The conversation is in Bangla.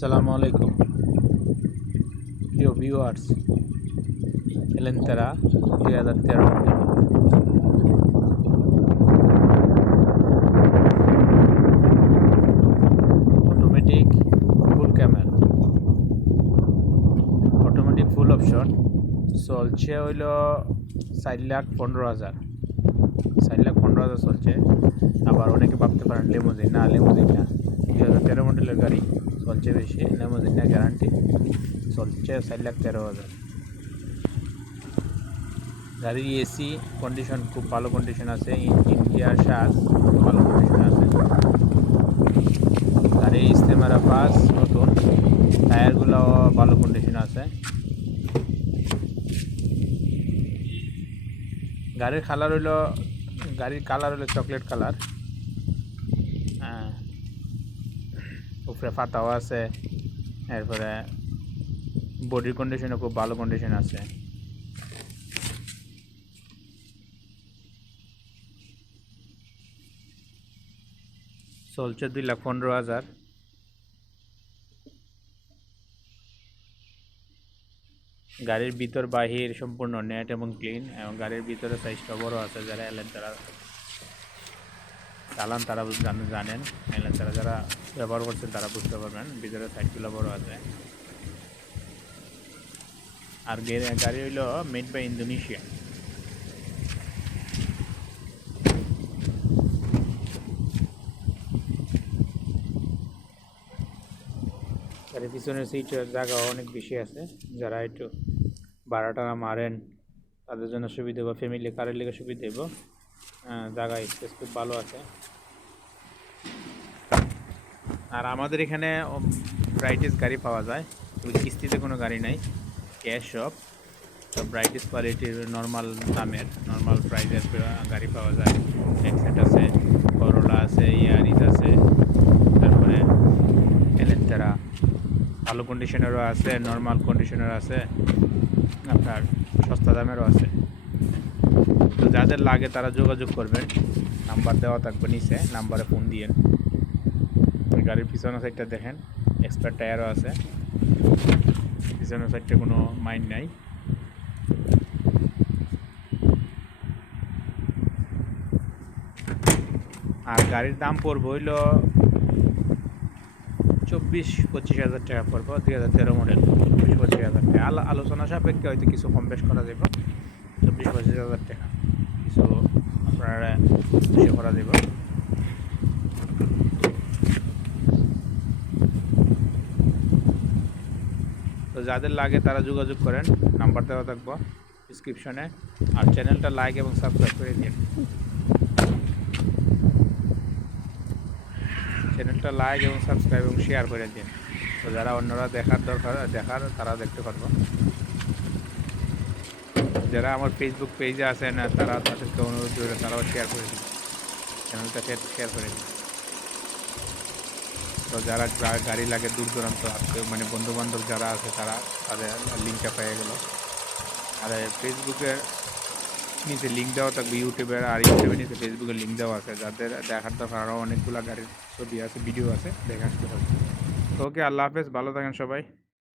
সালামু আলাইকুম। প্রিয় ভিউয়ার্স এলেন তারা দুই হাজার তেরো। Automatic full camera automatic full option চলছে হইল চার লাখ পনেরো হাজার। চার লাখ পনেরো হাজার চলছে। আবার অনেকে ভাবতে পারেন লেমোজিন না লেমোজিন না। দুই হাজার তেরো মডেলের গাড়ি। চলছে বেশি লেমোজিন না গ্যারান্টি চলছে চার লাখ তেরো হাজার। গাড়ির এসি কন্ডিশন খুব ভালো কন্ডিশন আছে। ইন্ডিয়ার সাজ ভালো কন্ডিশন আছে। গাড়ির ইস্তেমারা পাস, নতুন। টায়ারগুলো ভালো কন্ডিশন আছে। গাড়ির কালার হইল, গাড়ির কালার হলো চকলেট কালার হ্যাঁ। উপরে ফাতাও আছে, এরপরে বডির কন্ডিশনও খুব ভালো কন্ডিশন আছে। চলছে দুই লাখ পনেরো হাজার। গাড়ির ভিতর বাহির সম্পূর্ণ নেট এবং ক্লিন এবং গাড়ির ভিতরে সাইজটা বড় আছে, যারা এলেন তারা চালান তারা বুঝ- জান- জানেন। এলেন তারা যারা ব্যবহার করছেন তারা বুঝতে পারবেন, ভিতরে সাইডগুলো বড় আছে। আর গাড়ি হইল মেড বাই ইন্দোনেশিয়া গাড়ির পিছনের সিটের জায়গা অনেক বেশি আছে। যারা একটু ভাড়া টাড়া মারেন, তাদের জন্য সুবিধা বা ফ্যামিলি কারের লেগে সুবিধা দেব জায়গা স্পেস খুব ভালো আছে। আর আমাদের এখানে ব্রাইটিস গাড়ি পাওয়া যায়। কিস্তিতে কোনো গাড়ি নাই ক্যাশ সব তো ব্রাইটিস কোয়ালিটির নর্মাল দামের নর্মাল প্রাইসের গাড়ি পাওয়া যায়। এক্সেট আছে করোলা আছে ইয়ারিস আছে, তারপরে এলেন্টারা ভালো কন্ডিশনেরও আছে নর্মাল কন্ডিশনের আছে, আপনার সস্তা দামেরও আছে। যাদের লাগে তারা যোগাযোগ করবেন। নাম্বার দেওয়া থাকবে নিচে, নাম্বারে ফোন দিয়ে। গাড়ির পিছনের সাইডটা দেখেন এক্সপার্ট টায়ারও আছে। পিছনের সাইডটা কোনো মাইন্ড নাই। আর গাড়ির দাম পড়ব হইল চব্বিশ পঁচিশ হাজার টাকা পড়বে, দুই হাজার তেরো মডেল চব্বিশ পঁচিশ হাজার টাকা। আলোচনা সাপেক্ষে হয়তো কিছু কম বেশ করা যাবে চব্বিশ পঁচিশ হাজার টাকা। কিছু আপনারা ইয়ে করা তো যাদের লাগে তারা যোগাযোগ করেন, নাম্বার দেওয়া থাকব ডিসক্রিপশনে আর চ্যানেলটা লাইক এবং সাবস্ক্রাইব করে দিন চ্যানেলটা লাইক এবং সাবস্ক্রাইব এবং শেয়ার করে দিন। তো যারা অন্যরা দেখার দরকার, দেখার, তারা দেখতে পারব। যারা আমার ফেসবুক পেজে আছেন তারা তাদেরকে অনুরোধ করে তারাও শেয়ার করে দিন চ্যানেলটা শেয়ার করে দিন তো যারা গাড়ি লাগে দূর দূরান্ত মানে বন্ধু বান্ধব যারা আছে, তারা তাদের লিঙ্কটা পেয়ে গেল। আর ফেসবুকের নিচে লিঙ্ক দেওয়া থাকবে ইউটিউবের আর ইউটিউবের নিচে ফেসবুকের লিঙ্ক দেওয়া আছে। যাদের দেখার দরকার আরও অনেকগুলো গাড়ির ছবি আছে ভিডিও আছে, দেখে আসতে পারবে ওকে আল্লাহ হাফেজ, ভালো থাকেন সবাই।